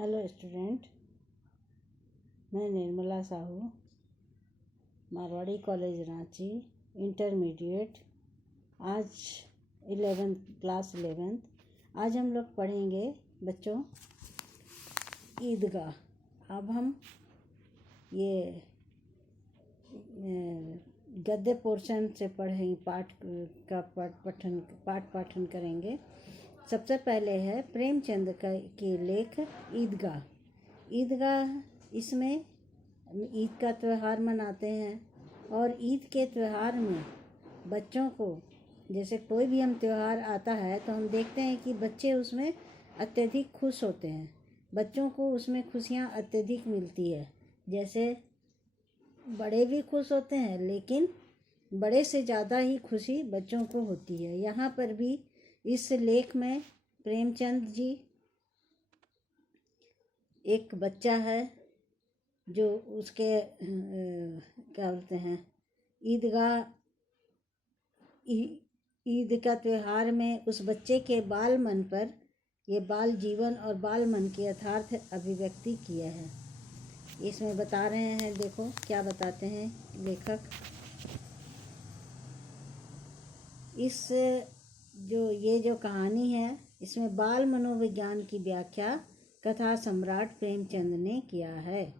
Hello student, मैं Nirmala Sahu, Marwari college Ranchi, intermediate. आज class 11th। आज हम लोग पढ़ेंगे बच्चों ईदगाह। अब हम ये गद्य पोर्शन से पढ़ेंगे, पाठ पाठन करेंगे। सबसे पहले है प्रेमचंद के लेख ईदगाह। ईदगाह, इसमें ईद का त्यौहार मनाते हैं और ईद के त्यौहार में बच्चों को, जैसे कोई भी हम त्यौहार आता है तो हम देखते हैं कि बच्चे उसमें अत्यधिक खुश होते हैं। बच्चों को उसमें खुशियाँ अत्यधिक मिलती है। जैसे बड़े भी खुश होते हैं, लेकिन बड़े से ज़्यादा ही खुशी बच्चों को होती है। यहाँ पर भी इस लेख में प्रेमचंद जी, एक बच्चा है जो उसके क्या बोलते हैं, ईद का त्यौहार में उस बच्चे के बाल मन पर ये बाल जीवन और बाल मन की यथार्थ अभिव्यक्ति किया है। इसमें बता रहे हैं, देखो क्या बताते हैं लेखक। ये जो कहानी है, इसमें बाल मनोविज्ञान की व्याख्या कथा सम्राट प्रेमचंद ने किया है।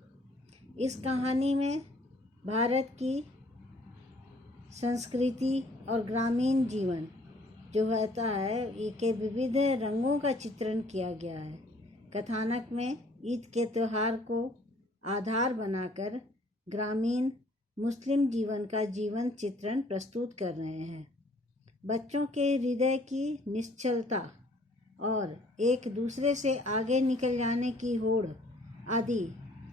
इस कहानी में भारत की संस्कृति और ग्रामीण जीवन जो होता है के विविध रंगों का चित्रण किया गया है। कथानक में ईद के त्यौहार को आधार बनाकर ग्रामीण मुस्लिम जीवन का जीवन चित्रण प्रस्तुत कर रहे हैं। बच्चों के हृदय की निश्चलता और एक दूसरे से आगे निकल जाने की होड़ आदि,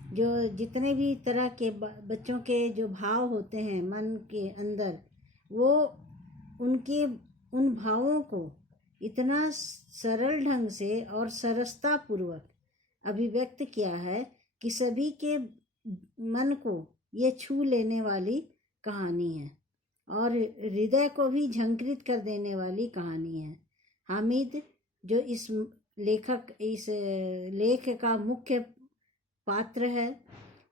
जो जितने भी तरह के बच्चों के जो भाव होते हैं मन के अंदर, वो उन भावों को इतना सरल ढंग से और सरसता पूर्वक अभिव्यक्त किया है कि सभी के मन को ये छू लेने वाली कहानी है और हृदय को भी झंकृत कर देने वाली कहानी है। हामिद, जो इस लेख का मुख्य पात्र है,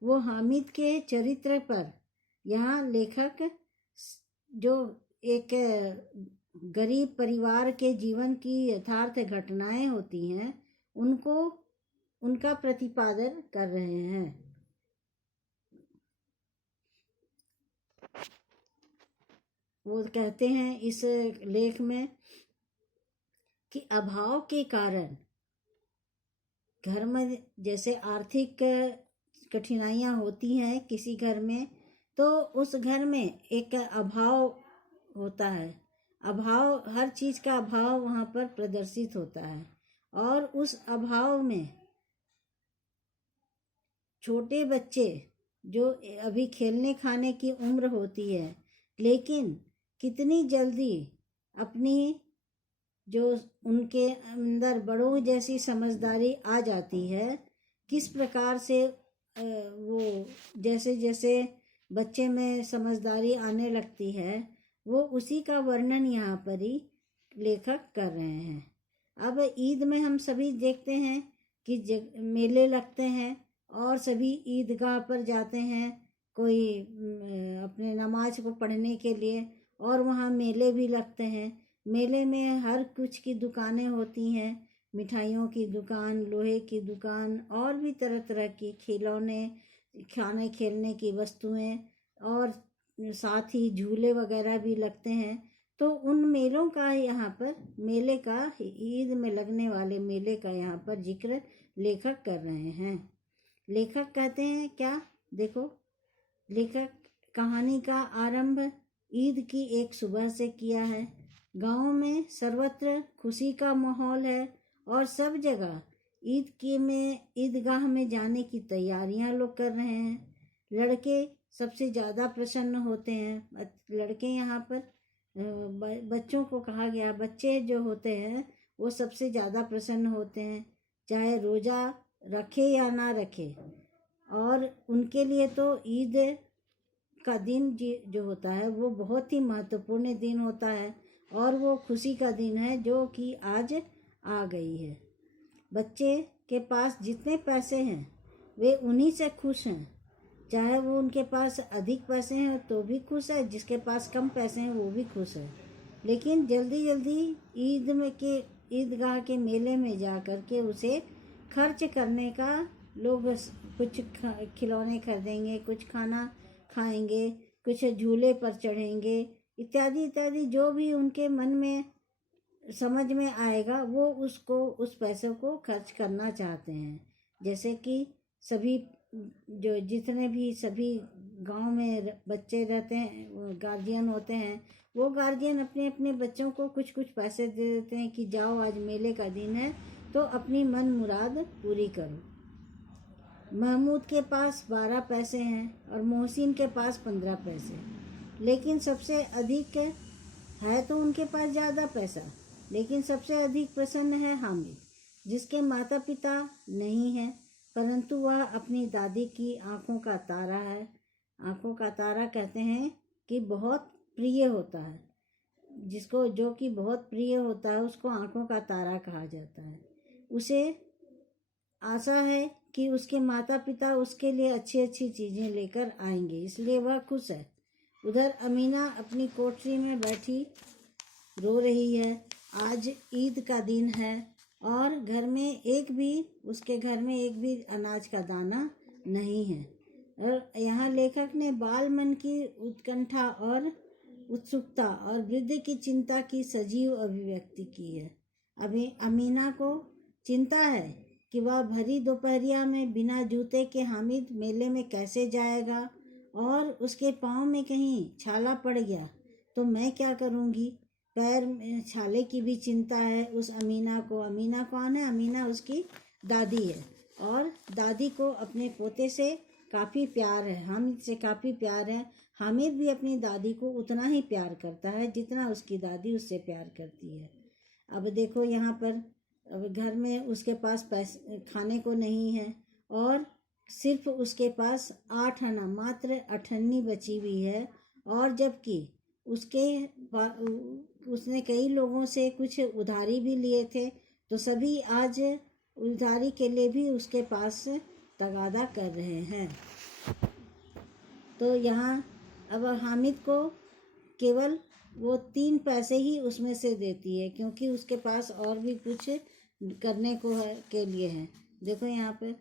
वो हामिद के चरित्र पर यहाँ लेखक जो एक गरीब परिवार के जीवन की यथार्थ घटनाएं होती हैं उनका प्रतिपादन कर रहे हैं। वो कहते हैं इस लेख में कि अभाव के कारण घर में जैसे आर्थिक कठिनाइयाँ होती हैं किसी घर में, तो उस घर में एक अभाव होता है। अभाव, हर चीज़ का अभाव वहाँ पर प्रदर्शित होता है और उस अभाव में छोटे बच्चे जो अभी खेलने खाने की उम्र होती है, लेकिन कितनी जल्दी अपनी जो उनके अंदर बड़ों जैसी समझदारी आ जाती है, किस प्रकार से वो जैसे जैसे बच्चे में समझदारी आने लगती है, वो उसी का वर्णन यहाँ पर ही लेखक कर रहे हैं। अब ईद में हम सभी देखते हैं कि मेले लगते हैं और सभी ईदगाह पर जाते हैं, कोई अपने नमाज को पढ़ने के लिए, और वहाँ मेले भी लगते हैं। मेले में हर कुछ की दुकानें होती हैं, मिठाइयों की दुकान, लोहे की दुकान और भी तरह तरह की खिलौने, खाने खेलने की वस्तुएं और साथ ही झूले वगैरह भी लगते हैं। तो उन मेलों का यहाँ पर, मेले का, ईद में लगने वाले मेले का यहाँ पर जिक्र लेखक कर रहे हैं। लेखक कहते हैं क्या, देखो, लेखक कहानी का आरंभ ईद की एक सुबह से किया है। गाँव में सर्वत्र खुशी का माहौल है और सब जगह ईदगाह में जाने की तैयारियां लोग कर रहे हैं। लड़के सबसे ज़्यादा प्रसन्न होते हैं। लड़के यहाँ पर बच्चों को कहा गया, बच्चे जो होते हैं वो सबसे ज़्यादा प्रसन्न होते हैं, चाहे रोज़ा रखे या ना रखे। और उनके लिए तो ईद का दिन जो होता है वो बहुत ही महत्वपूर्ण दिन होता है और वो खुशी का दिन है जो कि आज आ गई है। बच्चे के पास जितने पैसे हैं वे उन्हीं से खुश हैं। चाहे वो उनके पास अधिक पैसे हैं तो भी खुश है, जिसके पास कम पैसे हैं वो भी खुश है। लेकिन जल्दी जल्दी ईदगाह के मेले में जा कर के उसे खर्च करने का, लोग कुछ खिलौने खरीदेंगे, कुछ खाना खाएंगे, कुछ झूले पर चढ़ेंगे, इत्यादि इत्यादि जो भी उनके मन में समझ में आएगा वो उस पैसे को खर्च करना चाहते हैं। जैसे कि सभी सभी गांव में बच्चे रहते हैं, गार्जियन होते हैं, वो गार्जियन अपने अपने बच्चों को कुछ कुछ पैसे दे देते हैं कि जाओ आज मेले का दिन है तो अपनी मन मुराद पूरी करो। महमूद के पास 12 पैसे हैं और मोहसिन के पास 15 पैसे, लेकिन सबसे अधिक है तो उनके पास ज़्यादा पैसा, लेकिन सबसे अधिक प्रसन्न है हामिद, जिसके माता पिता नहीं हैं, परंतु वह अपनी दादी की आंखों का तारा है। आंखों का तारा कहते हैं कि बहुत प्रिय होता है, जिसको जो कि बहुत प्रिय होता है उसको आंखों का तारा कहा जाता है। उसे आशा है कि उसके माता पिता उसके लिए अच्छी अच्छी चीज़ें लेकर आएंगे, इसलिए वह खुश है। उधर अमीना अपनी कोठरी में बैठी रो रही है। आज ईद का दिन है और उसके घर में एक भी अनाज का दाना नहीं है। और यहाँ लेखक ने बाल मन की उत्कंठा और उत्सुकता और वृद्ध की चिंता की सजीव अभिव्यक्ति की है। अभी अमीना को चिंता है कि वह भरी दोपहरिया में बिना जूते के हामिद मेले में कैसे जाएगा, और उसके पाँव में कहीं छाला पड़ गया तो मैं क्या करूँगी। पैर में छाले की भी चिंता है उस अमीना को। अमीना कौन है? अमीना उसकी दादी है, और दादी को अपने पोते से काफ़ी प्यार है, हामिद से काफ़ी प्यार है। हामिद भी अपनी दादी को उतना ही प्यार करता है जितना उसकी दादी उससे प्यार करती है। अब देखो यहाँ पर अब घर में उसके पास पैसे खाने को नहीं है, और सिर्फ उसके पास 8 आना, मात्र 8 अन्नी बची हुई है। और जबकि उसने कई लोगों से कुछ उधारी भी लिए थे, तो सभी आज उधारी के लिए भी उसके पास तगादा कर रहे हैं। तो यहाँ अब हामिद को केवल वो 3 पैसे ही उसमें से देती है, क्योंकि उसके पास और भी कुछ करने को है के लिए है। देखो यहाँ पे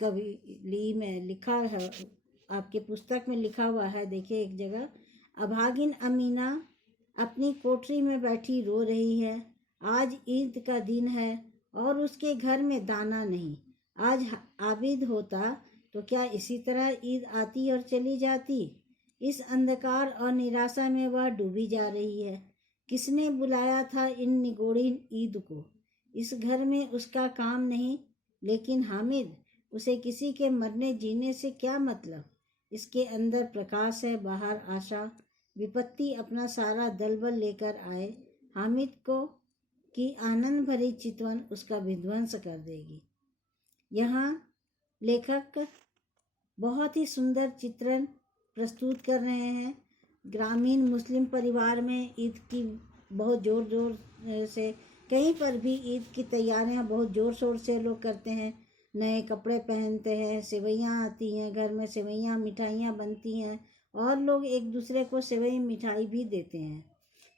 कवि में लिखा है, आपके पुस्तक में लिखा हुआ है, देखिए एक जगह, अभागिन अमीना अपनी कोठरी में बैठी रो रही है। आज ईद का दिन है और उसके घर में दाना नहीं। आज आबिद होता तो क्या इसी तरह ईद आती और चली जाती। इस अंधकार और निराशा में वह डूबी जा रही है। किसने बुलाया था इन निगोड़ी ईद को। इस घर में उसका काम नहीं, लेकिन हामिद, उसे किसी के मरने जीने से क्या मतलब। इसके अंदर प्रकाश है, बाहर आशा। विपत्ति अपना सारा दलबल लेकर आए हामिद को कि आनंद भरी चितवन उसका विध्वंस कर देगी। यहाँ लेखक बहुत ही सुंदर चित्रण प्रस्तुत कर रहे हैं। ग्रामीण मुस्लिम परिवार में ईद की बहुत ज़ोर ज़ोर से, कहीं पर भी ईद की तैयारियां बहुत ज़ोर शोर से लोग करते हैं। नए कपड़े पहनते हैं, सेवइयाँ आती हैं, घर में सेवइयाँ मिठाइयाँ बनती हैं, और लोग एक दूसरे को सेवई मिठाई भी देते हैं।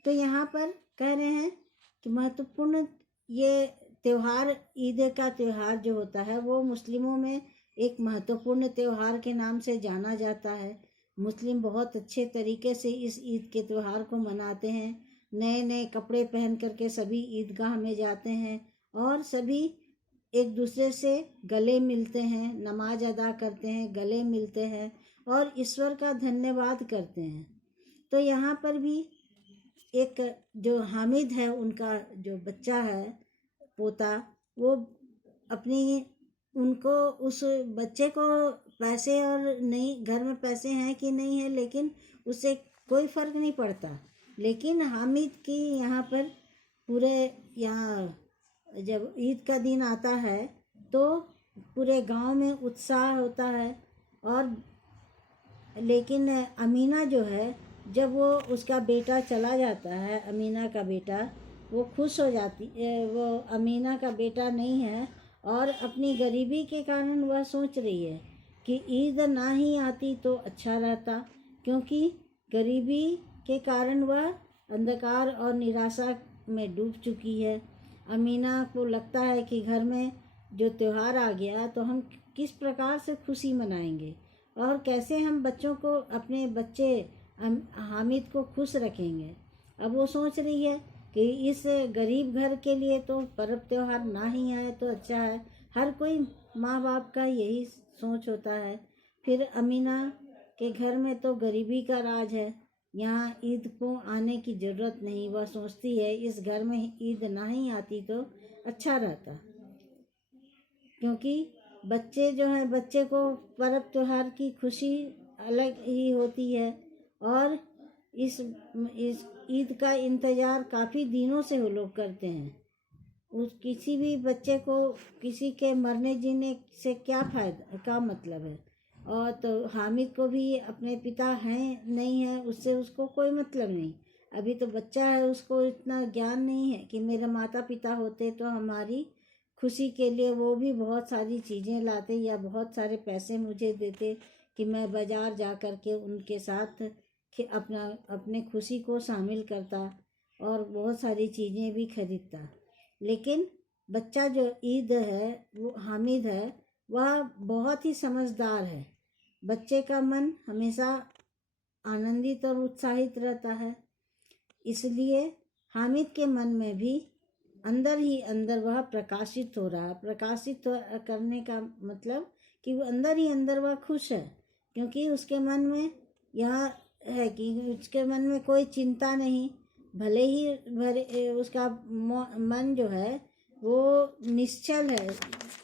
तो यहाँ पर कह रहे हैं कि महत्वपूर्ण ये त्यौहार, ईद का त्यौहार जो होता है वो मुस्लिमों में एक महत्वपूर्ण त्यौहार के नाम से जाना जाता है। मुस्लिम बहुत अच्छे तरीके से इस ईद के त्यौहार को मनाते हैं। नए नए कपड़े पहन करके सभी ईदगाह में जाते हैं और सभी एक दूसरे से गले मिलते हैं, नमाज अदा करते हैं, गले मिलते हैं और ईश्वर का धन्यवाद करते हैं। तो यहाँ पर भी एक जो हामिद है, उनका जो बच्चा है, पोता, वो उनको उस बच्चे को पैसे और नहीं, घर में पैसे हैं कि नहीं है, लेकिन उससे कोई फ़र्क नहीं पड़ता। लेकिन हामिद की यहाँ पर पूरे यहाँ जब ईद का दिन आता है तो पूरे गांव में उत्साह होता है। और लेकिन अमीना जो है, जब वो उसका बेटा चला जाता है, अमीना का बेटा, वो खुश हो जाती वो अमीना का बेटा नहीं है, और अपनी गरीबी के कारण वह सोच रही है कि ईद ना ही आती तो अच्छा रहता, क्योंकि गरीबी के कारण वह अंधकार और निराशा में डूब चुकी है। अमीना को लगता है कि घर में जो त्यौहार आ गया तो हम किस प्रकार से खुशी मनाएंगे और कैसे हम बच्चों को, अपने बच्चे हामिद को खुश रखेंगे। अब वो सोच रही है कि इस गरीब घर के लिए तो पर्व त्यौहार ना ही आए तो अच्छा है। हर कोई माँ बाप का यही सोच होता है। फिर अमीना के घर में तो गरीबी का राज है, यहाँ ईद को आने की ज़रूरत नहीं। वह सोचती है इस घर में ईद ना ही आती तो अच्छा रहता, क्योंकि बच्चे जो हैं, बच्चे को पर्व त्योहार की खुशी अलग ही होती है। और इस ईद का इंतज़ार काफ़ी दिनों से वो लोग करते हैं। उस किसी भी बच्चे को किसी के मरने जीने से क्या फ़ायदा, क्या मतलब है। और तो हामिद को भी अपने पिता हैं नहीं है, उससे उसको कोई मतलब नहीं। अभी तो बच्चा है, उसको इतना ज्ञान नहीं है कि मेरे माता पिता होते तो हमारी खुशी के लिए वो भी बहुत सारी चीज़ें लाते या बहुत सारे पैसे मुझे देते कि मैं बाज़ार जा कर के उनके साथ अपने खुशी को शामिल करता और बहुत सारी चीज़ें भी खरीदता। लेकिन बच्चा जो ईद है, वो हामिद है, वह बहुत ही समझदार है। बच्चे का मन हमेशा आनंदित और उत्साहित रहता है, इसलिए हामिद के मन में भी अंदर ही अंदर वह प्रकाशित हो रहा है। प्रकाशित करने का मतलब कि वो अंदर ही अंदर वह खुश है, क्योंकि उसके मन में यह है कि उसके मन में कोई चिंता नहीं। भले ही उसका मन जो है वो निश्चल है।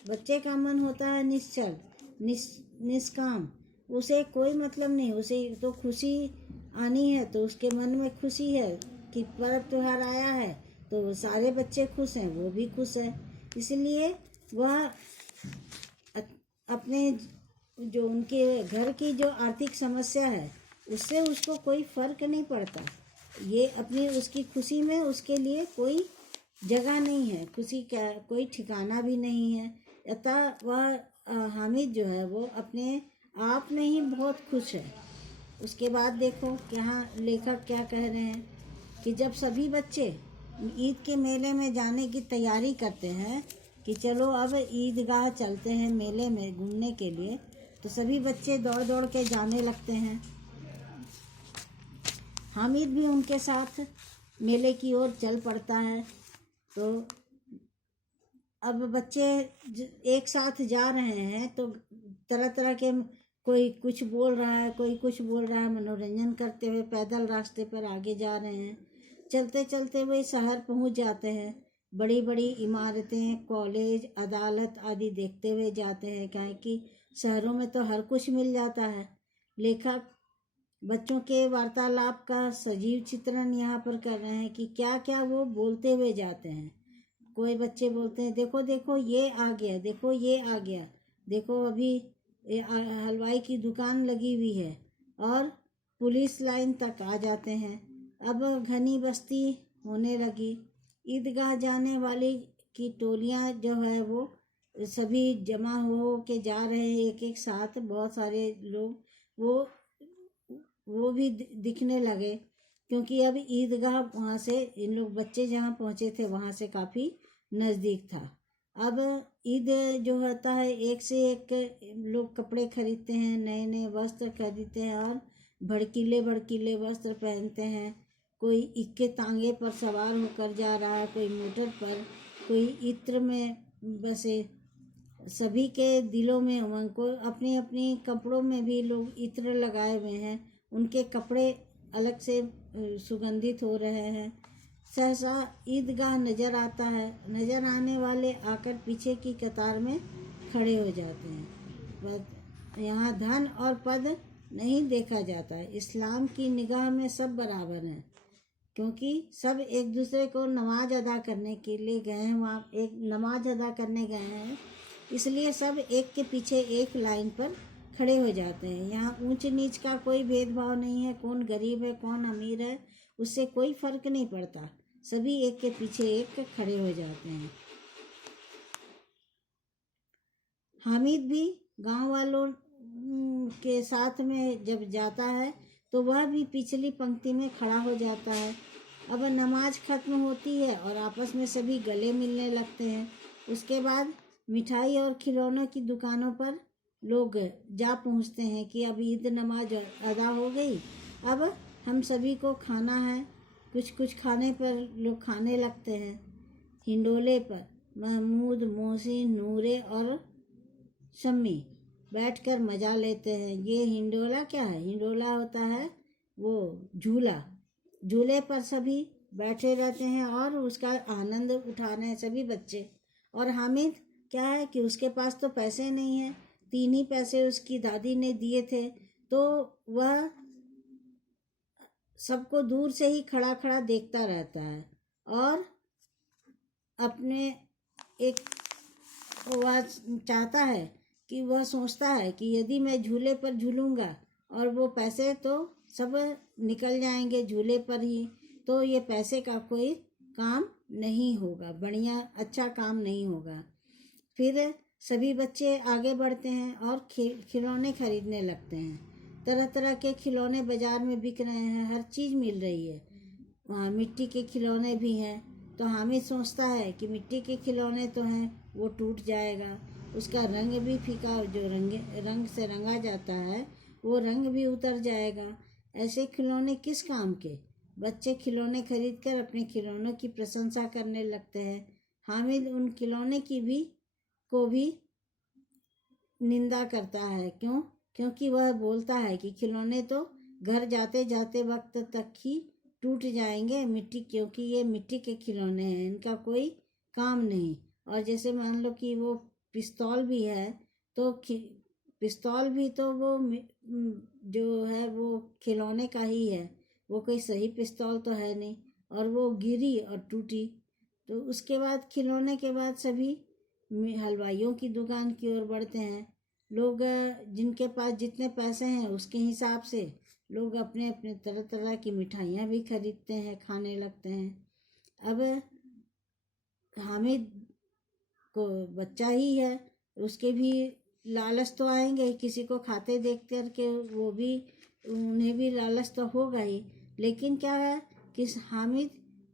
बच्चे का मन होता है निश्चल, निष्काम। उसे कोई मतलब नहीं, उसे तो खुशी आनी है तो उसके मन में खुशी है कि पर्व त्योहार आया है तो सारे बच्चे खुश हैं, वो भी खुश है। इसलिए वह अपने जो उनके घर की जो आर्थिक समस्या है उससे उसको कोई फर्क नहीं पड़ता। ये अपनी उसकी खुशी में उसके लिए कोई जगह नहीं है, खुशी का कोई ठिकाना भी नहीं है। अतः वह हामिद जो है वो अपने आप में ही बहुत खुश है। उसके बाद देखो यहाँ लेखक क्या कह रहे हैं कि जब सभी बच्चे ईद के मेले में जाने की तैयारी करते हैं कि चलो अब ईदगाह चलते हैं मेले में घूमने के लिए, तो सभी बच्चे दौड़ दौड़ के जाने लगते हैं। हामिद भी उनके साथ मेले की ओर चल पड़ता है। तो अब बच्चे एक साथ जा रहे हैं तो तरह तरह के, कोई कुछ बोल रहा है, कोई कुछ बोल रहा है, मनोरंजन करते हुए पैदल रास्ते पर आगे जा रहे हैं। चलते चलते वे शहर पहुंच जाते हैं। बड़ी बड़ी इमारतें, कॉलेज, अदालत आदि देखते हुए जाते हैं, क्या कि शहरों में तो हर कुछ मिल जाता है। लेखक बच्चों के वार्तालाप का सजीव चित्रण यहाँ पर कर रहे हैं कि क्या क्या वो बोलते हुए जाते हैं। कोई बच्चे बोलते हैं देखो देखो ये आ गया, देखो ये आ गया, देखो अभी हलवाई की दुकान लगी हुई है, और पुलिस लाइन तक आ जाते हैं। अब घनी बस्ती होने लगी। ईदगाह जाने वाली की टोलियां जो है वो सभी जमा हो के जा रहे हैं एक एक साथ। बहुत सारे लोग वो भी दिखने लगे, क्योंकि अब ईदगाह वहाँ से इन लोग बच्चे जहाँ पहुँचे थे वहाँ से काफ़ी नज़दीक था। अब ईद जो होता है, एक से एक लोग कपड़े खरीदते हैं, नए नए वस्त्र खरीदते हैं और भड़कीले भड़कीले वस्त्र पहनते हैं। कोई इक्के तांगे पर सवार होकर जा रहा है, कोई मोटर पर, कोई इत्र में बसे। सभी के दिलों में उमंग को, अपने अपने कपड़ों में भी लोग इत्र लगाए हुए हैं, उनके कपड़े अलग से सुगंधित हो रहे हैं। सहसा ईदगाह नज़र आता है। नज़र आने वाले आकर पीछे की कतार में खड़े हो जाते हैं। यहाँ धन और पद नहीं देखा जाता है। इस्लाम की निगाह में सब बराबर हैं, क्योंकि सब एक दूसरे को नमाज अदा करने के लिए गए हैं। वहाँ एक नमाज अदा करने गए हैं, इसलिए सब एक के पीछे एक लाइन पर खड़े हो जाते हैं। यहाँ ऊंच नीच का कोई भेदभाव नहीं है, कौन गरीब है कौन अमीर है उससे कोई फर्क नहीं पड़ता। सभी एक के पीछे एक खड़े हो जाते हैं। हामिद भी गांव वालों के साथ में जब जाता है तो वह भी पिछली पंक्ति में खड़ा हो जाता है। अब नमाज खत्म होती है और आपस में सभी गले मिलने लगते हैं। उसके बाद मिठाई और खिलौनों की दुकानों पर लोग जा पहुंचते हैं कि अब ईद नमाज अदा हो गई, अब हम सभी को खाना है। कुछ कुछ खाने पर लोग खाने लगते हैं। हिंडोले पर महमूद, मोहसिन, नूरे और शम्मी बैठकर मजा लेते हैं। ये हिंडोला क्या है? हिंडोला होता है वो झूला। झूले पर सभी बैठे रहते हैं और उसका आनंद उठा रहे हैं सभी बच्चे। और हामिद क्या है कि उसके पास तो पैसे नहीं है, 3 ही पैसे उसकी दादी ने दिए थे, तो वह सबको दूर से ही खड़ा खड़ा देखता रहता है और अपने एक वह चाहता है कि वह सोचता है कि यदि मैं झूले पर झूलूंगा और वो पैसे तो सब निकल जाएंगे झूले पर ही, तो ये पैसे का कोई काम नहीं होगा, बढ़िया अच्छा काम नहीं होगा। फिर सभी बच्चे आगे बढ़ते हैं और खिलौने खरीदने लगते हैं। तरह तरह के खिलौने बाजार में बिक रहे हैं, हर चीज़ मिल रही है। वहाँ मिट्टी के खिलौने भी हैं। तो हामिद सोचता है कि मिट्टी के खिलौने तो हैं, वो टूट जाएगा, उसका रंग भी फीका, जो रंग से रंगा जाता है वो रंग भी उतर जाएगा। ऐसे खिलौने किस काम के? बच्चे खिलौने खरीदकर अपने खिलौनों की प्रशंसा करने लगते हैं। हामिद उन खिलौने की भी निंदा करता है। क्यों? क्योंकि वह बोलता है कि खिलौने तो घर जाते जाते वक्त तक ही टूट जाएंगे, मिट्टी, क्योंकि ये मिट्टी के खिलौने हैं, इनका कोई काम नहीं। और जैसे मान लो कि वो पिस्तौल भी है, तो पिस्तौल भी तो वो जो है वो खिलौने का ही है, वो कोई सही पिस्तौल तो है नहीं, और वो गिरी और टूटी। तो उसके बाद खिलौने के बाद सभी हलवाइयों की दुकान की ओर बढ़ते हैं। लोग जिनके पास जितने पैसे हैं उसके हिसाब से लोग अपने अपने तरह तरह की मिठाइयाँ भी खरीदते हैं, खाने लगते हैं। अब हामिद को बच्चा ही है, उसके भी लालच तो आएंगे, किसी को खाते देख कर के वो भी, उन्हें भी लालच तो होगा ही। लेकिन क्या है कि हामिद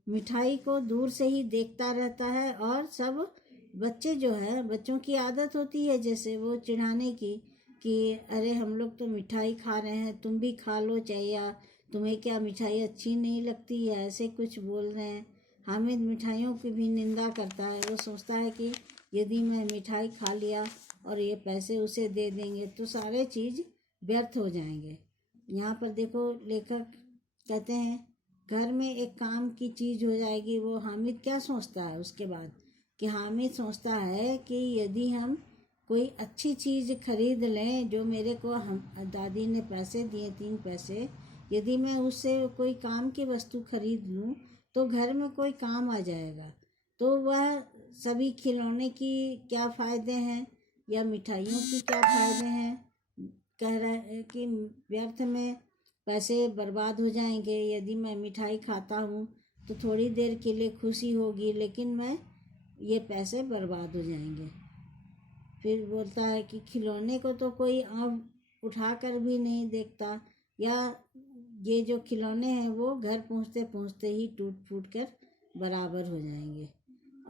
मिठाई को दूर से ही देखता रहता है और सब बच्चे जो है, बच्चों की आदत होती है जैसे वो चिढ़ाने की कि अरे हम लोग तो मिठाई खा रहे हैं, तुम भी खा लो, चाहे या तुम्हें क्या मिठाई अच्छी नहीं लगती है, ऐसे कुछ बोल रहे हैं। हामिद मिठाइयों की भी निंदा करता है। वो सोचता है कि यदि मैं मिठाई खा लिया और ये पैसे उसे दे देंगे तो सारे चीज़ व्यर्थ हो जाएंगे। यहाँ पर देखो लेखक कहते हैं घर में एक काम की चीज़ हो जाएगी। वो हामिद क्या सोचता है उसके बाद कि हामिद सोचता है कि यदि हम कोई अच्छी चीज़ खरीद लें, जो मेरे को हम दादी ने पैसे दिए 3 पैसे, यदि मैं उससे कोई काम की वस्तु खरीद लूँ तो घर में कोई काम आ जाएगा। तो वह सभी खिलौने की क्या फ़ायदे हैं या मिठाइयों की क्या फ़ायदे हैं, कह रहा है कि व्यर्थ में पैसे बर्बाद हो जाएंगे। यदि मैं मिठाई खाता हूँ तो थोड़ी देर के लिए खुशी होगी, लेकिन मैं ये पैसे बर्बाद हो जाएंगे। फिर बोलता है कि खिलौने को तो कोई आँख उठा कर भी नहीं देखता, या ये जो खिलौने हैं वो घर पहुँचते पहुँचते ही टूट फूट कर बराबर हो जाएंगे।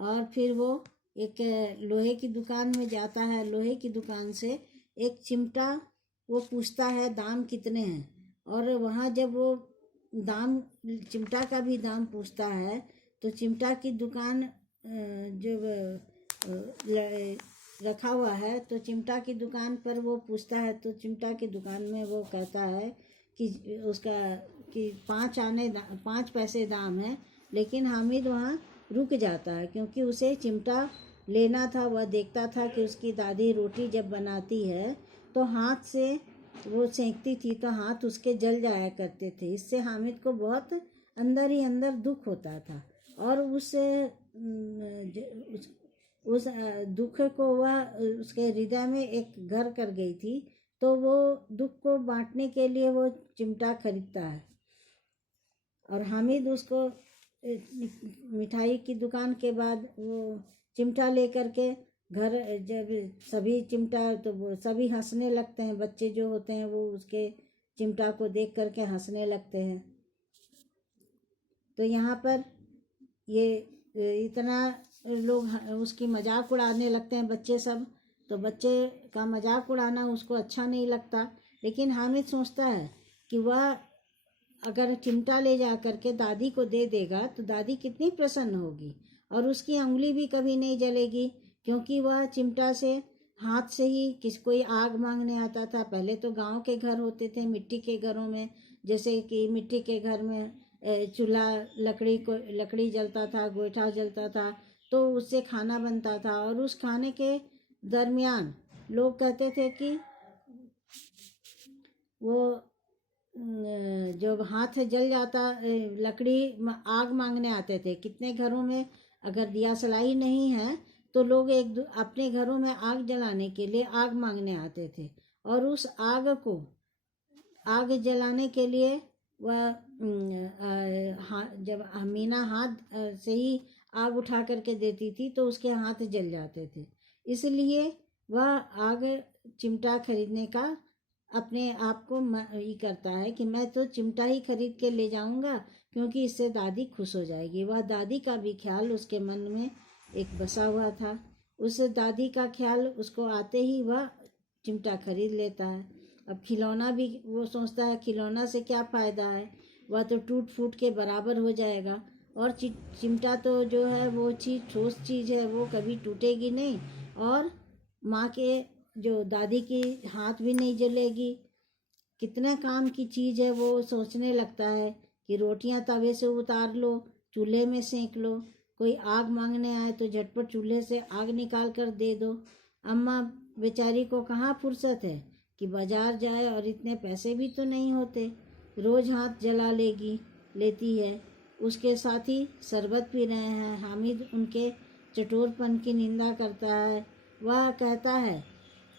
और फिर वो एक लोहे की दुकान में जाता है। लोहे की दुकान से एक चिमटा वो पूछता है दाम कितने हैं, और वहाँ जब वो दाम, चिमटा का भी दाम पूछता है, तो चिमटा की दुकान जब रखा हुआ है तो चिमटा की दुकान पर वो पूछता है, तो चिमटा की दुकान में वो कहता है कि उसका कि 5 पैसे दाम है। लेकिन हामिद वहाँ रुक जाता है क्योंकि उसे चिमटा लेना था। वह देखता था कि उसकी दादी रोटी जब बनाती है तो हाथ से वो सेंकती थी, तो हाथ उसके जल जाया करते थे। इससे हामिद को बहुत अंदर ही अंदर दुख होता था, और उस दुख को वह उसके हृदय में एक घर कर गई थी। तो वो दुख को बांटने के लिए वो चिमटा खरीदता है, और हामिद उसको मिठाई की दुकान के बाद वो चिमटा लेकर के घर जब सभी चिमटा, तो वो सभी हंसने लगते हैं, बच्चे जो होते हैं वो उसके चिमटा को देख करके हंसने लगते हैं। तो यहाँ पर ये इतना लोग उसकी मजाक उड़ाने लगते हैं बच्चे सब। तो बच्चे का मजाक उड़ाना उसको अच्छा नहीं लगता, लेकिन हामिद सोचता है कि वह अगर चिमटा ले जा करके दादी को दे देगा तो दादी कितनी प्रसन्न होगी, और उसकी उंगली भी कभी नहीं जलेगी, क्योंकि वह चिमटा से हाथ से ही कोई आग मांगने आता था। पहले तो गांव के घर होते थे, मिट्टी के घरों में, जैसे कि मिट्टी के घर में चूल्हा लकड़ी जलता था, गोईठा जलता था, तो उससे खाना बनता था। और उस खाने के दरमियान लोग कहते थे कि वो जब हाथ जल जाता, आग मांगने आते थे। कितने घरों में अगर दिया सलाई नहीं है तो लोग अपने घरों में आग जलाने के लिए आग मांगने आते थे, और उस आग जलाने के लिए वह जब मीना हाथ से ही आग उठा करके देती थी तो उसके हाथ जल जाते थे। इसलिए वह आग चिमटा खरीदने का अपने आप को ये करता है कि मैं तो चिमटा ही खरीद के ले जाऊंगा, क्योंकि इससे दादी खुश हो जाएगी। वह दादी का भी ख्याल उसके मन में एक बसा हुआ था। उस दादी का ख्याल उसको आते ही वह चिमटा खरीद लेता है। अब खिलौना भी वो सोचता है खिलौना से क्या फ़ायदा है, वह तो टूट फूट के बराबर हो जाएगा, और चिमटा तो जो है वो चीज़ ठोस चीज़ है, वो कभी टूटेगी नहीं, और माँ के जो दादी की हाथ भी नहीं जलेगी। कितना काम की चीज़ है। वो सोचने लगता है कि रोटियां तवे से उतार लो, चूल्हे में सेंक लो, कोई आग मांगने आए तो झटपट चूल्हे से आग निकाल कर दे दो। अम्मा बेचारी को कहाँ फुर्सत है कि बाजार जाए, और इतने पैसे भी तो नहीं होते, रोज हाथ जला लेती है। उसके साथ ही शरबत पी रहे हैं। हामिद उनके चटोरपन की निंदा करता है। वह कहता है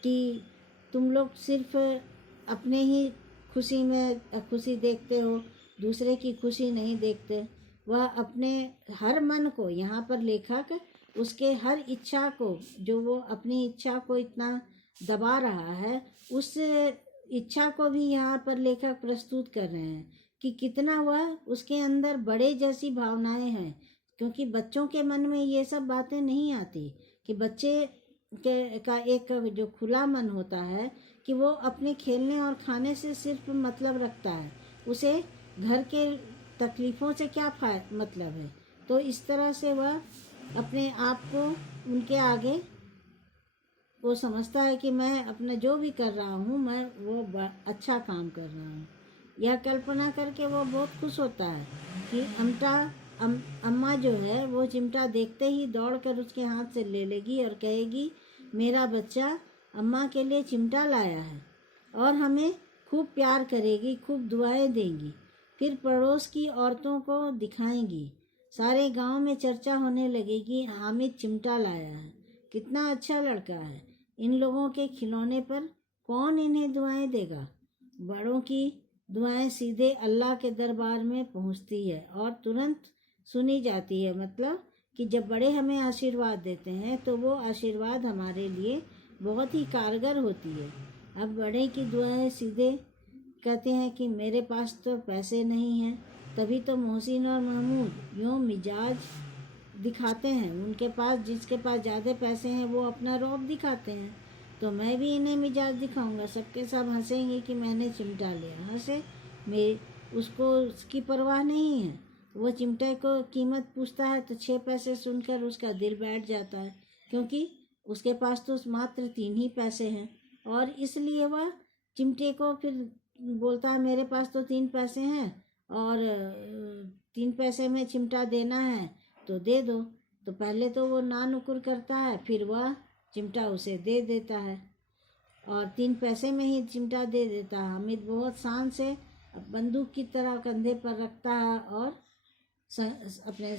कि तुम लोग सिर्फ अपने ही खुशी देखते हो, दूसरे की खुशी नहीं देखते। वह अपने हर मन को, यहाँ पर लेखक उसके हर इच्छा को, जो वो अपनी इच्छा को इतना दबा रहा है, उस इच्छा को भी यहाँ पर लेखक प्रस्तुत कर रहे हैं कि कितना वह उसके अंदर बड़े जैसी भावनाएं हैं। क्योंकि बच्चों के मन में ये सब बातें नहीं आती, कि बच्चे का एक जो खुला मन होता है कि वो अपने खेलने और खाने से सिर्फ मतलब रखता है, उसे घर के तकलीफ़ों से क्या मतलब है। तो इस तरह से वह अपने आप को उनके आगे वो समझता है कि मैं अपना जो भी कर रहा हूँ, मैं वो अच्छा काम कर रहा हूँ। यह कल्पना करके वो बहुत खुश होता है कि अम्मा जो है वो चिमटा देखते ही दौड़कर उसके हाथ से ले लेगी और कहेगी, मेरा बच्चा अम्मा के लिए चिमटा लाया है, और हमें खूब प्यार करेगी, खूब दुआएं देंगी। फिर पड़ोस की औरतों को दिखाएंगी, सारे गांव में चर्चा होने लगेगी, हामिद चिमटा लाया है, कितना अच्छा लड़का है। इन लोगों के खिलौने पर कौन इन्हें दुआएं देगा। बड़ों की दुआएं सीधे अल्लाह के दरबार में पहुंचती है और तुरंत सुनी जाती है। मतलब कि जब बड़े हमें आशीर्वाद देते हैं तो वो आशीर्वाद हमारे लिए बहुत ही कारगर होती है। अब बड़े की दुआएं सीधे कहते हैं कि मेरे पास तो पैसे नहीं हैं, तभी तो मोहसिन और महमूद यूँ मिजाज दिखाते हैं। उनके पास, जिसके पास ज़्यादा पैसे हैं वो अपना रौब दिखाते हैं, तो मैं भी इन्हें मिजाज दिखाऊंगा। सबके सब हंसेंगे कि मैंने चिमटा लिया। हंसे, उसको उसकी परवाह नहीं है। वो चिमटे को कीमत पूछता है तो 6 पैसे सुनकर उसका दिल बैठ जाता है, क्योंकि उसके पास तो मात्र 3 ही पैसे हैं, और इसलिए वह चिमटे को फिर बोलता है मेरे पास तो 3 पैसे हैं, और 3 पैसे में चिमटा देना है तो दे दो। तो पहले तो वो ना नुकुर करता है, फिर वह चिमटा उसे दे देता है, और 3 पैसे में ही चिमटा दे देता है। हामिद बहुत शान से बंदूक की तरह कंधे पर रखता है और अपने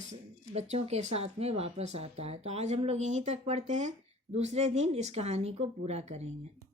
बच्चों के साथ में वापस आता है। तो आज हम लोग यहीं तक पढ़ते हैं, दूसरे दिन इस कहानी को पूरा करेंगे।